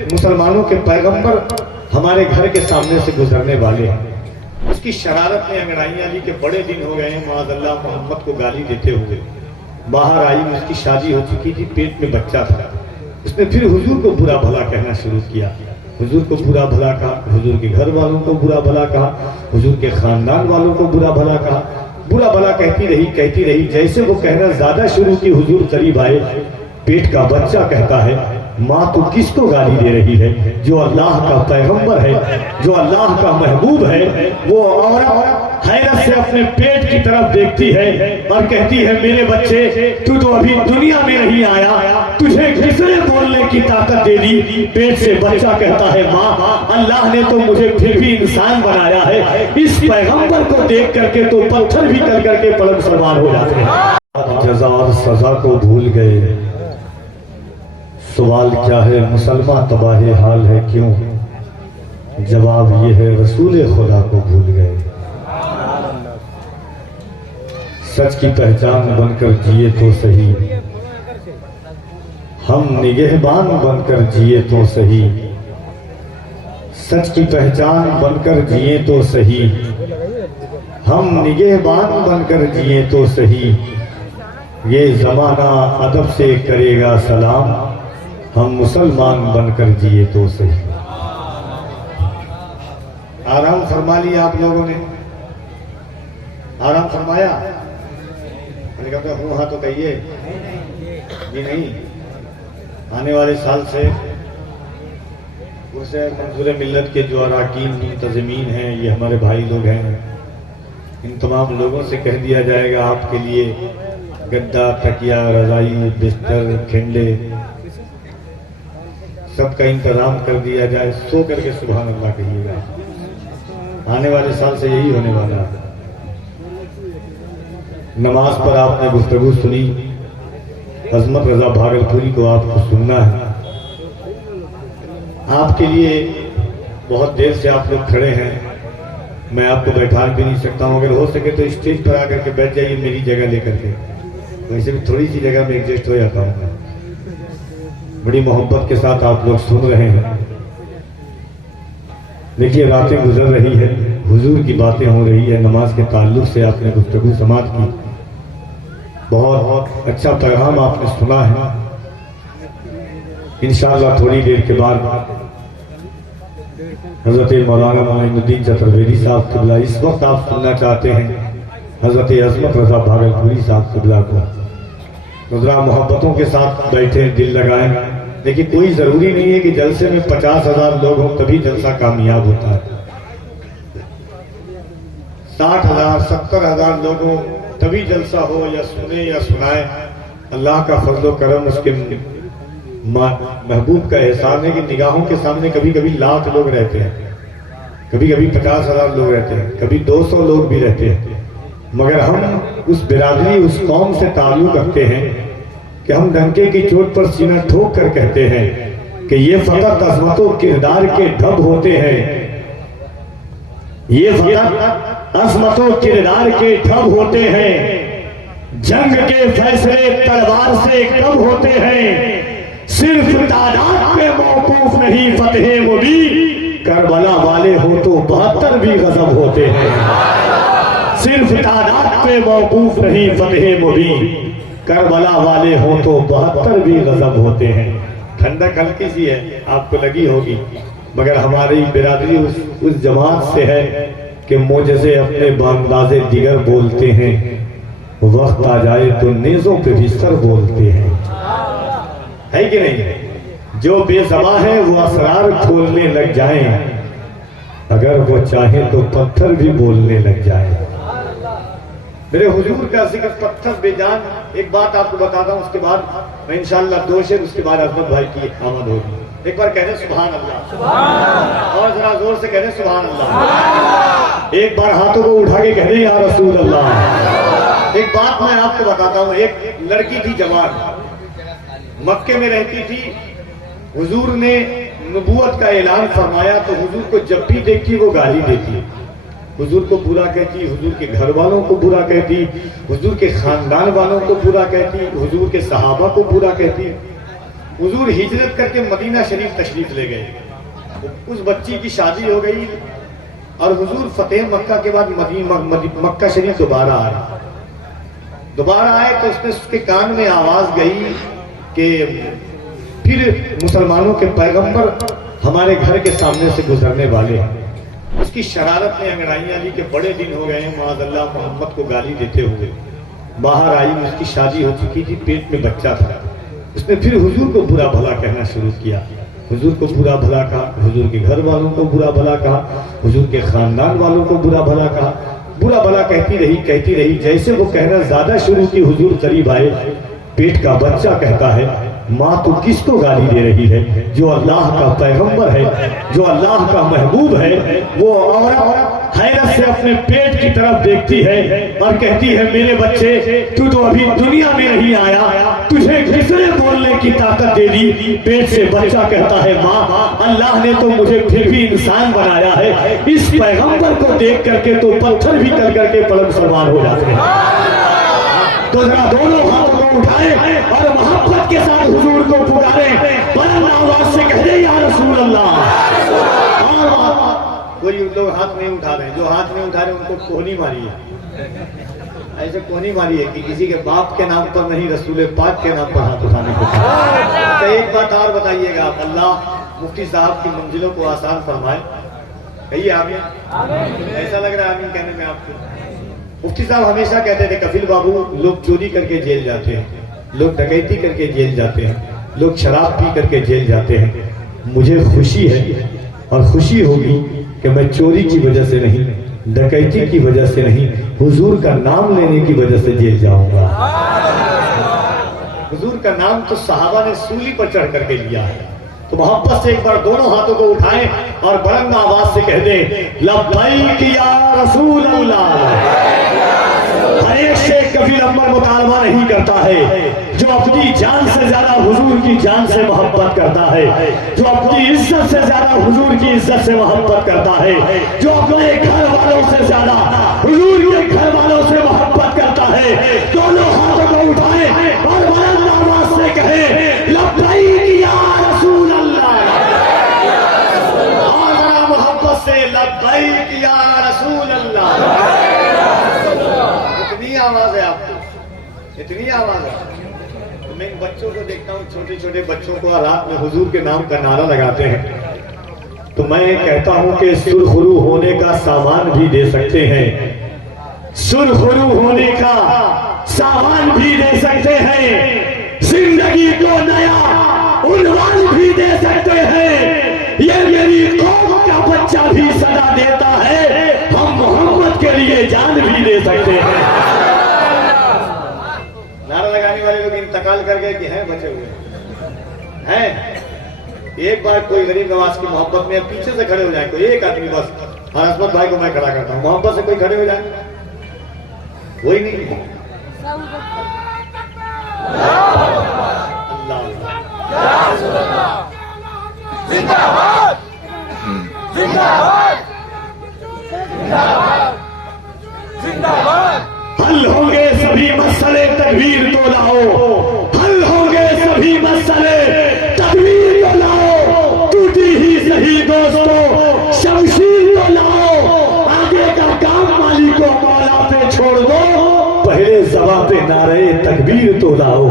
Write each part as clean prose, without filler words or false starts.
मुसलमानों के पैगंबर हमारे घर के सामने से गुजरने वाले हैं। उसकी शरारत ने अंगड़ाइयां ली कि बड़े दिन हो गए हैं माज़अल्लाह मोहम्मद को गाली देते हुए। बाहर आई, उसकी शादी हो चुकी थी, पेट में बच्चा था। उसने फिर हुजूर को बुरा भला कहना शुरू किया। हुजूर को बुरा भला कहा, हुजूर के घर वालों को बुरा भला कहा, हुजूर के खानदान वालों को बुरा भला कहा। बुरा भला कहती रही। जैसे वो कहना ज्यादा शुरू की, हुजूर करीब आए। पेट का बच्चा कहता है, माँ तो किसको गाली दे रही है? जो अल्लाह का पैगंबर है, जो अल्लाह का महबूब है। वो औरत हैरत से अपने पेट की तरफ देखती है और कहती है, मेरे बच्चे, तू तो अभी दुनिया में नहीं आया, तुझे किसने बोलने की ताकत दे दी? पेट से बच्चा कहता है, माँ अल्लाह ने तो मुझे फिर भी इंसान बनाया है। इस पैगंबर को देख करके तो पत्थर भी कर करके पलक सवार हो जाते हैं। जज़ा और सजा को भूल गए। सवाल क्या है, मुसलमान तबाह हाल है क्यों? जवाब ये है, रसूल खुदा को भूल गए। सच की पहचान बनकर जिए तो सही, हम निगहबान बनकर जिए तो सही। सच की पहचान बनकर जिए तो सही, हम निगहबान बनकर जिए तो सही। ये जमाना अदब से करेगा सलाम, हम मुसलमान बनकर जिए तो सही। आराम फरमा लिया आप लोगों ने? आराम फरमाया? हाँ तो कहिए जी नहीं। आने वाले साल से मंजूर मिल्लत के जो अरकान मुंतज़मीन हैं, ये हमारे भाई लोग हैं। इन तमाम लोगों से कह दिया जाएगा, आपके लिए गद्दा, तकिया, रजाई, बिस्तर, खिंडे सबका इंतजाम कर दिया जाए। सो करके सुभान अल्लाह कहिएगा। आने वाले साल से यही होने वाला है। नमाज पर आपने गुफ्तगू सुनी, अजमत रजा भागलपुरी को आपको सुनना है। आपके लिए बहुत देर से आप लोग खड़े हैं, मैं आपको बैठा भी नहीं सकता हूँ। अगर हो सके तो स्टेज पर आकर के बैठ जाइए मेरी जगह लेकर के। वैसे भी थोड़ी सी जगह में एडजस्ट हो जाता हूँ। बड़ी मोहब्बत के साथ आप लोग सुन रहे हैं। देखिए, रातें गुजर रही है, हुजूर की बातें हो रही है, नमाज के ताल्लुक से आपने गुफ्तगू समात की। बहुत अच्छा पैगाम आपने सुना है। इंशाअल्लाह थोड़ी देर के बाद हजरत मौलाना मोइनुद्दीन चतुर्वेदी साहब क़िबला, इस वक्त आप सुनना चाहते हैं हजरत अजमत रजा भागलपुरी साहब क़िबला को। नजरा मोहब्बतों के साथ बैठे, दिल लगाएं। देखिए, कोई जरूरी नहीं है कि जलसे में 50,000 लोग हों तभी जलसा कामयाब होता है। 60,000 70,000 लोग हों तभी जलसा हो, या सुने या सुनाए। अल्लाह का फजलो करम, उसके महबूब का एहसान है कि निगाहों के सामने कभी कभी लाख लोग रहते हैं, कभी कभी 50,000 लोग रहते हैं, कभी 200 लोग भी रहते हैं। मगर हम उस बिरादरी, उस कौम से ताल्लुक रखते हैं कि हम डंके की चोट पर सीना ठोक कर कहते हैं कि ये फकत अजमतों किरदार के ढब होते हैं। ये फकत अजमतों किरदार के ढब होते हैं। जंग के फैसले तलवार से कब होते हैं। सिर्फ तादाद पे मौकूफ नहीं फतेह मुबीन, करबला वाले हो तो 72 भी गजब होते हैं। सिर्फ तादाद पे मौकूफ नहीं फतेह मुबीन, करबला वाले हो तो 72 भी गजब होते हैं। ठंडक हल्की सी है, आपको लगी होगी, मगर हमारी बिरादरी उस जमात से है कि मोजज़े अपने बांदाज़े दिगर बोलते हैं। वक्त आ जाए तो नेज़ों पे भी सर बोलते हैं, है कि नहीं? जो बेज़बां है वो असरार खोलने लग जाएं, अगर वो चाहे तो पत्थर भी बोलने लग जाए। मेरे हुजूर का जिक्र पत्थर बेजान। एक बात आपको बताता हूँ, उसके बाद मैं इंशाअल्लाह 2 शेर, उसके बाद अजमत भाई की आमद होगी। एक बार कहने सुभान अल्लाह, और जरा जोर से कहने सुभान अल्लाह। एक बार हाथों को उठा के कहने या रसूल अल्लाह। एक बात मैं आपको बताता हूँ, एक लड़की थी जवान, मक्के में रहती थी। हुजूर ने नबूवत का ऐलान फरमाया तो हुजूर को जब भी देखती वो गाली देती, हुजूर को बुरा कहती, हुजूर के घर वालों को बुरा कहती, हुजूर के खानदान वालों को बुरा कहती, हुजूर के सहाबा को बुरा कहती। हुजूर हिजरत करके मदीना शरीफ तशरीफ ले गए। उस बच्ची की शादी हो गई और हुजूर फतेह मक्का के बाद मक्का शरीफ दोबारा आए तो उसके कान में आवाज गई कि फिर मुसलमानों के पैगंबर हमारे घर के सामने से गुजरने वाले हैं। उसकी शरारत ने अंगड़ाइयां ली कि बड़े दिन हो गए हैं माज़अल्लाह मोहम्मद को गाली देते हुए। बाहर आई, उसकी शादी हो चुकी थी, पेट में बच्चा था। उसने फिर हुजूर को बुरा भला कहना शुरू किया। हुजूर को बुरा भला कहा, हुजूर के घर वालों को बुरा भला कहा, हुजूर के खानदान वालों को बुरा भला कहा। बुरा भला कहती रही। जैसे वो कहना ज्यादा शुरू की, हुजूर करीब आए। पेट का बच्चा कहता है, माँ तू किसको गाली दे रही है? जो अल्लाह का पैगंबर है, जो अल्लाह का महबूब है। वो औरत हैरत से अपने पेट की तरफ देखती है और कहती है, मेरे बच्चे तू तो अभी दुनिया में नहीं आया, तुझे किसने बोलने की ताकत दे दी? पेट से बच्चा कहता है, माँ अल्लाह ने तो मुझे फिर भी इंसान बनाया है। इस पैगंबर को देख करके तो पत्थर भी कर करके पलक सवार हो जाते हैं। तो जरा दोनों हाथों को उठाए और मोहब्बत के साथ हुजूर को पुकारे, बुलंद आवाज से कह दे, या रसूल अल्लाह। कोई लोग हाथ नहीं उठा रहे, जो हाथ नहीं उठा रहे उनको कोहनी मारी है। ऐसे कोहनी मारी है कि किसी के बाप के नाम पर नहीं, रसूल पाक के नाम पर हाथ उठाने को। तो एक बात और बताइएगा आप, अल्लाह मुफ्ती साहब की मंजिलों को आसान फरमाए। कहिए आमीन। ऐसा लग रहा है आमीन कहने में आपको। मुफ्ती साहब हमेशा कहते थे, कफिल बाबू लोग चोरी करके जेल जाते हैं, लोग डकैती करके जेल जाते हैं, लोग शराब पी करके जेल जाते हैं। मुझे खुशी है और खुशी होगी कि मैं चोरी की वजह से नहीं, डकैती की वजह से नहीं, हुजूर का नाम लेने की वजह से जेल जाऊंगा। हुजूर का नाम तो सहाबा ने सूली पर चढ़ करके लिया है। तो मोहब्बत से एक बार दोनों हाथों को उठाएं और बुलंद आवाज से कह दें, लब्बैक या रसूल अल्लाह। हर एक से कभी अम्बर मुतालबा नहीं करता है। जो अपनी जान से ज्यादा हुजूर की जान से मोहब्बत करता है, जो अपनी इज्जत से ज्यादा हुजूर की इज्जत से मोहब्बत करता है, जो अपने घर वालों से ज्यादा हुजूर के घर वालों से मोहब्बत करता है, दोनों हाथों को उठाए और बुलंद आवाज से कहे, लब्बैक या रसूल अल्लाह। और जरा मोहब्बत से लब्बैक या रसूल अल्लाह। इतनी आवाज है आपको, इतनी आवाज है। तो मैं बच्चों को देखता हूँ, छोटे छोटे बच्चों को रात में हुजूर के नाम का नारा लगाते हैं, तो मैं कहता हूँ कि सुरखरू होने का सामान भी दे सकते हैं, सुरखरू होने का सामान भी दे सकते हैं, जिंदगी को नया उन्वान भी दे सकते हैं। ये मेरी कौम का बच्चा भी सदा देता है, हम मोहम्मद के लिए जान भी दे सकते हैं। नारा लगाने वाले लोग इंतकाल कर गए कि हैं बचे हुए हैं। एक बार कोई गरीब नवाज की मोहब्बत में पीछे से खड़े हो जाए, कोई एक आदमी बस, और असमत भाई को मैं खड़ा करता हूँ, मोहब्बत से कोई खड़े हो जाए, कोई नहीं। जिंदाबाद जिंदाबाद जिंदाबाद। हल होंगे सभी मसले, तकबीर तो लाओ। हल होंगे सभी मसले, तकबीर तो लाओ। टूटी ही सही दोस्तों, शमशीर तो लाओ। आगे का काम मालिक को मौला पे छोड़ दो, पहले ज़बां पे नारे तकबीर तो लाओ।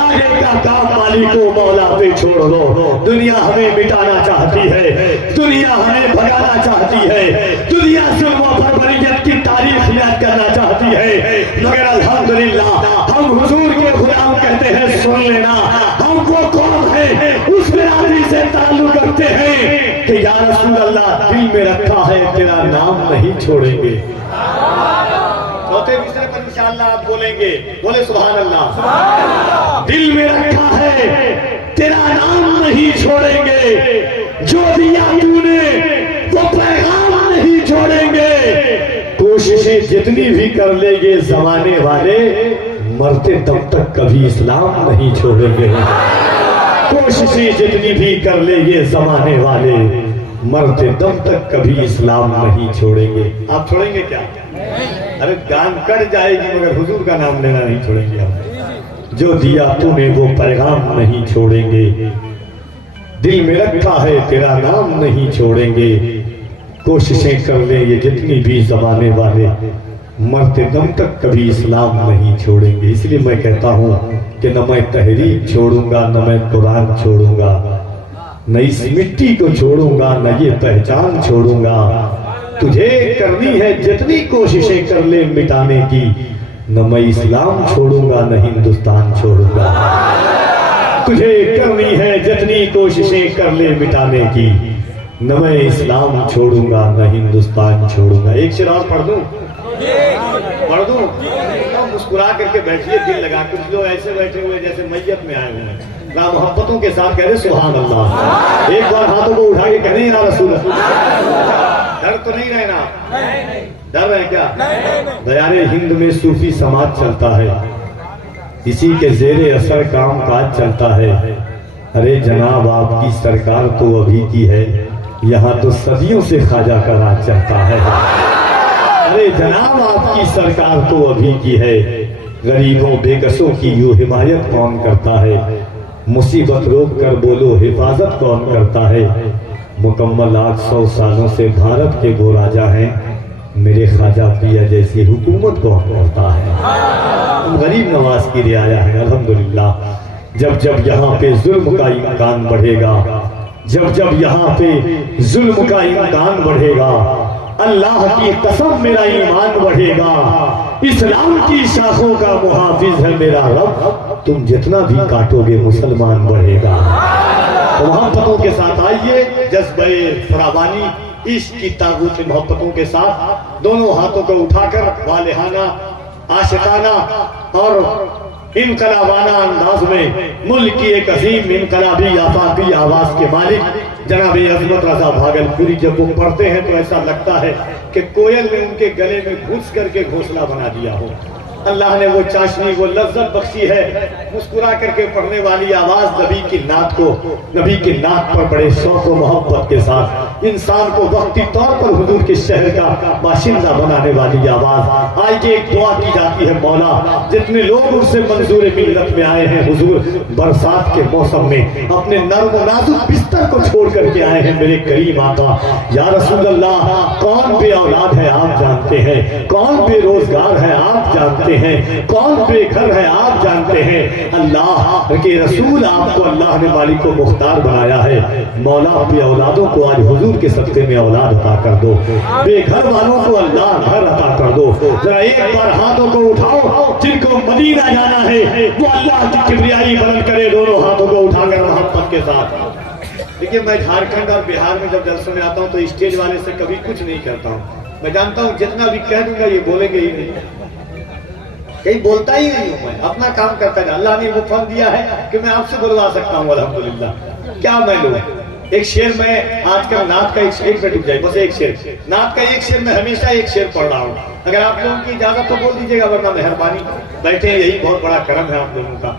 आगे का काम मालिक को मौला पे छोड़ दो। दुनिया हमें मिटाना चाहती है, दुनिया हमें भगाना चाहती है, दुनिया जुल्म और बर्बरियत की तारीफ याद करना चाहती है, मगर अल्हम्दुलिल्लाह हम हुजूर के गुलाम कहते हैं, सुन लेना हम वो कौन है, उस बिरादरी से ताल्लुक रखते हैं कि या रसूल अल्लाह दिल में रखा है तेरा नाम नहीं छोड़ेंगे। चौथे मिसरे पर इंशाअल्लाह आप बोलेंगे, बोले सुभान अल्लाह। दिल में रखा है तेरा नाम नहीं छोड़ेंगे, जो दिया तूने वो पैगाम नहीं छोड़ेंगे। कोशिशें जितनी भी कर लेंगे जमाने वाले, मरते दम तक कभी इस्लाम नहीं छोड़ेंगे। कोशिशें जितनी भी कर लेंगे जमाने वाले, मरते दम तक कभी इस्लाम नहीं छोड़ेंगे। आप छोड़ेंगे क्या? अरे गान कट जाएगी मगर हुजूर का नाम लेना नहीं छोड़ेंगे आप। जो दिया तूने वो पैगाम नहीं छोड़ेंगे, दिल में रखा है तेरा नाम नहीं छोड़ेंगे। कोशिशें कर ले ये जितनी भी जमाने वाले, मरते दम तक कभी इस्लाम नहीं छोड़ेंगे। इसलिए मैं कहता हूँ कि न मैं तहरीक छोड़ूंगा, न मैं कुरान छोड़ूंगा, न इस मिट्टी को छोड़ूंगा, न ये पहचान छोड़ूंगा। तुझे करनी है जितनी कोशिशें कर ले मिटाने की, न मैं इस्लाम छोड़ूंगा, न हिंदुस्तान छोड़ूंगा। तुझे करनी है जितनी कोशिशें कर ले मिटाने की, न मैं इस्लाम छोड़ूंगा, न हिंदुस्तान छोड़ूंगा। एक शेर और पढ़ दूं? पढ़ दूं? तो मुस्कुरा करके बैठिए, दिल लगा। कुछ लोग ऐसे बैठे हुए जैसे मैयत में आए हुए हैं, ना मोहब्बतों के साथ कह रहे सुभान अल्लाह। एक बार हाथों को उठा के कहने या रसूल अल्लाह। डर तो नहीं रहना? डर है क्या? दयारे हिंद में सूफी समाज चलता है, इसी के जेरे असर काम काज चलता है। अरे जनाब आपकी सरकार तो अभी की है, यहाँ तो सदियों से ख्वाजा का राज चलता है। अरे जनाब आपकी सरकार तो अभी की है, गरीबों बेकसों की यूं हिमायत कौन करता है? मुसीबत रोक कर बोलो हिफाजत कौन करता है? मुकम्मल 800 सालों से भारत के वो राजा हैं, मेरे ख्वाजा पिया जैसी हुकूमत कौन करता है? हम गरीब नवाज की रियाया है अल्हम्दुलिल्लाह। जब जब यहाँ पे जुल्म का इम्कान बढ़ेगा, जब जब यहाँ पे जुल्म का इम्कान बढ़ेगा, अल्लाह की कसम मेरा ईमान बढ़ेगा। इस्लाम की शाखों का मुहाफिज है मेरा रब, तुम जितना भी काटोगे मुसलमान बढ़ेगा। तो मोहब्बतों के साथ आइए, जज्बे फरावानी इश्क की ताकूत मोहब्बतों के साथ दोनों हाथों को उठाकर वालिहाना, आशिकाना और इनकलाबाना अंदाज में मुल्क की एक अजीम इनकलाबी आफाकी आवाज के मालिक जनाब अजमत रजा भागलपुरी जब वो पढ़ते हैं तो ऐसा लगता है कि कोयल ने उनके गले में घुस करके घोंसला बना दिया हो। अल्लाह ने वो चाशनी, वो लज्जत बख्शी है। मुस्कुरा करके पढ़ने वाली आवाज नबी की नात को, नबी की नात पर बड़े शौक और मोहब्बत के साथ इंसान को वक्ती तौर पर हुजूर के शहर का बाशिंदा बनाने वाली आवाज। आज एक दुआ की जाती है, मौला जितने लोग उससे मंजूर मिल्लत में आए हैं, हुजूर बरसात के मौसम में अपने नर्म नाजुक बिस्तर को छोड़ करके आए हैं, मेरे करीम आका या रसूल अल्लाह, कौन बे औलाद है आप जानते हैं, कौन बेरोजगार है आप जानते हैं, कौन बेघर है आप जानते हैं। अल्लाह के रसूल आपको अल्लाह ने मालिक को मुख्तार बनाया है। मौला अपने औलादों को आज हुजूर के सदक़े में औलाद अता कर दो, बेघर वालों को अल्लाह घर अता कर दो। जरा एक बार हाथों को उठाओ, जिनको मदीना जाना है वो अल्लाह की किबरियाई बुलंद करे, दोनों हाथों को उठाकर मोहब्बत के साथ। देखिए, मैं झारखंड और बिहार में जब जलसों में आता हूँ तो स्टेज वाले से कभी कुछ नहीं करता हूँ। मैं जानता हूँ जितना भी कह दूंगा ये बोलेंगे ही नहीं, कहीं बोलता ही नहीं हूँ। मैं अपना काम करता है। अल्लाह ने वो फल दिया है कि मैं आपसे बुलवा सकता हूँ अल्हम्दुलिल्लाह। क्या मैं लूँ? एक शेर मैं आजकल नात का एक मिनट रुक जाए, बस एक शेर, नात का एक शेर मैं हमेशा एक शेर पढ़ रहा हूँ। अगर आप लोगों की इजाजत तो बोल दीजिएगा, वरना मेहरबानी। बैठे हैं, यही बहुत बड़ा करम है आप लोगों का।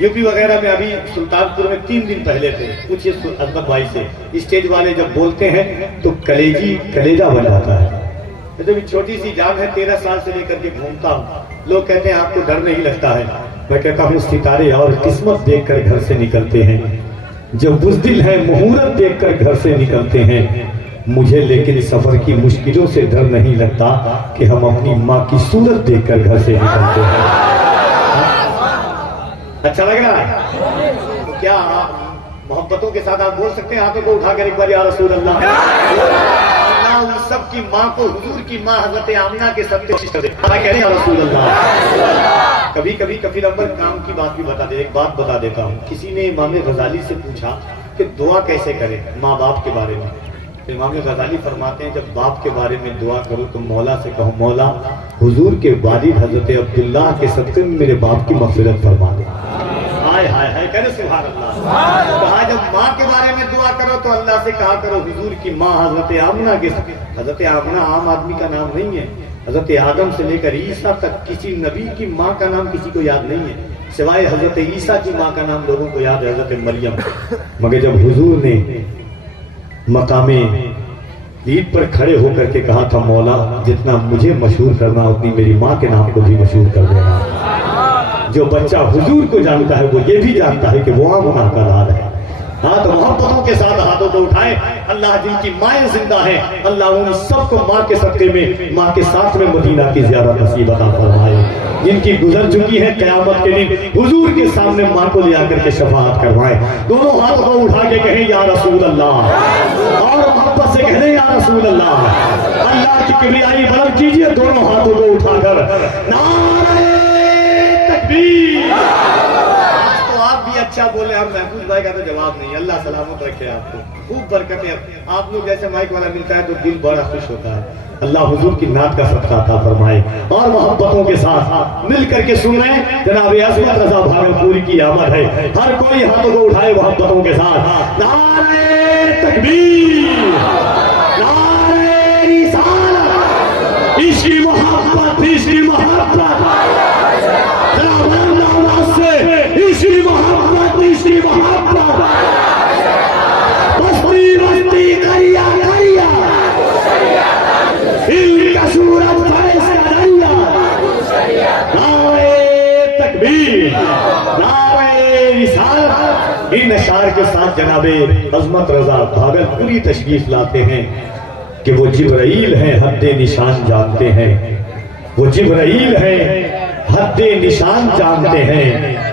यूपी वगैरह में अभी सुल्तानपुर में 3 दिन पहले थे, पूछिए अजमत भाई से, स्टेज वाले जब बोलते हैं तो कलेजा बन जाता है। तो छोटी सी जान है, 13 साल से लेकर के घूमता हूँ। लोग कहते हैं आपको डर नहीं लगता है? मैं कहता हूँ सितारे और किस्मत देखकर घर से निकलते हैं, जो बुज़दिल है मुहूर्त देखकर घर से निकलते हैं। मुझे लेकिन सफर की मुश्किलों से डर नहीं लगता कि हम अपनी माँ की सूरत देखकर घर से निकलते हैं। अच्छा लग रहा है? तो क्या मोहब्बतों के साथ आप बोल सकते हैं हाथों को उठाकर एक बार या रसूल अल्लाह। उन सब की माँ को, हुजूर की माँ हजरत आमना के सबसे कह रहे हैं रसूल अल्लाह। कभी कभी कफील अव्वल काम की बात भी बता दे। एक बात बता देता हूँ, किसी ने इमाम गजाली से पूछा कि दुआ कैसे करें माँ बाप के बारे में। तो इमाम गजाली फरमाते हैं, जब बाप के बारे में दुआ करो तो मौला से कहो, मौला हुजूर के वालिद हजरत अब्दुल्लाह के सदक़े में मेरे बाप की मग़फ़िरत फरमा दे। हाय हाय हाय करे सुभान अल्लाह। कहा जब माँ के बारे में दुआ करो तो अल्लाह से कहा करो हुजूर की माँ हजरत आमना के। हजरत आमना आम आदमी का नाम नहीं है। हजरत आदम से लेकर ईसा तक किसी नबी की माँ का नाम किसी को याद नहीं है, सिवाय हजरत ईसा की माँ का नाम लोगों को याद है, हजरत मरियम। मगर जब हुजूर ने मकामे ईद पर खड़े होकर के कहा था, मौला जितना मुझे मशहूर करना उतनी मेरी माँ के नाम को भी मशहूर कर देना। जो बच्चा हुजूर को जानता है वो ये भी जानता है कि वो आमना का लाल है। हाँ, तो मोहब्बतों के साथ हाथों को उठाएं। अल्लाह जिनकी माएँ जिंदा हैं, अल्लाह उन सबको माँ के सदक़े में, माँ के साथ में मदीना की ज़ियारत नसीब अता फरमाए। जिनकी गुजर चुकी है क़यामत के दिन हुजूर के सामने माँ को ले आकर के शफाअत करवाएं। दोनों हाथों को उठा के कहें या रसूल अल्लाह, और मोहब्बत से कहें या रसूल अल्लाह। अल्लाह की किबरियाई बुलंद कीजिए दोनों हाथों को उठाकर, नारे तकबीर। अच्छा बोले, हम महफूज भाई का तो जवाब नहीं। अल्लाह सलामत रखे आपको, खूब बरकतें। आप लोग जैसे माइक वाला मिलता है तो दिल बड़ा खुश होता है। अल्लाह हुजूर की नात का सदका अता फरमाए। और मोहब्बतों के साथ मिल करके सुन रहे हैं जनाब अज़मत रज़ा भागलपुरी की आमद है। हर कोई हाथों को उठाए मोहब्बतों के साथ, नारे तकबीर, नारे रिसालत, इश्क़ मोहब्बत, इश्क़ मोहब्बत, इसी मोहब्बत, इसी मोहब्बत, बस्ती बस्ती करिया करिया, इनका सूरज फैज़ का दरिया। नारे तकबीर, नारे रिसालत। इन अशार के साथ जनाबे अज़मत रज़ा भागलपुरी तशरीफ लाते हैं कि वो जिब्राईल हैं, हद्दे निशान जानते हैं। वो जिब्राईल हैं, हद्दे निशान जानते हैं।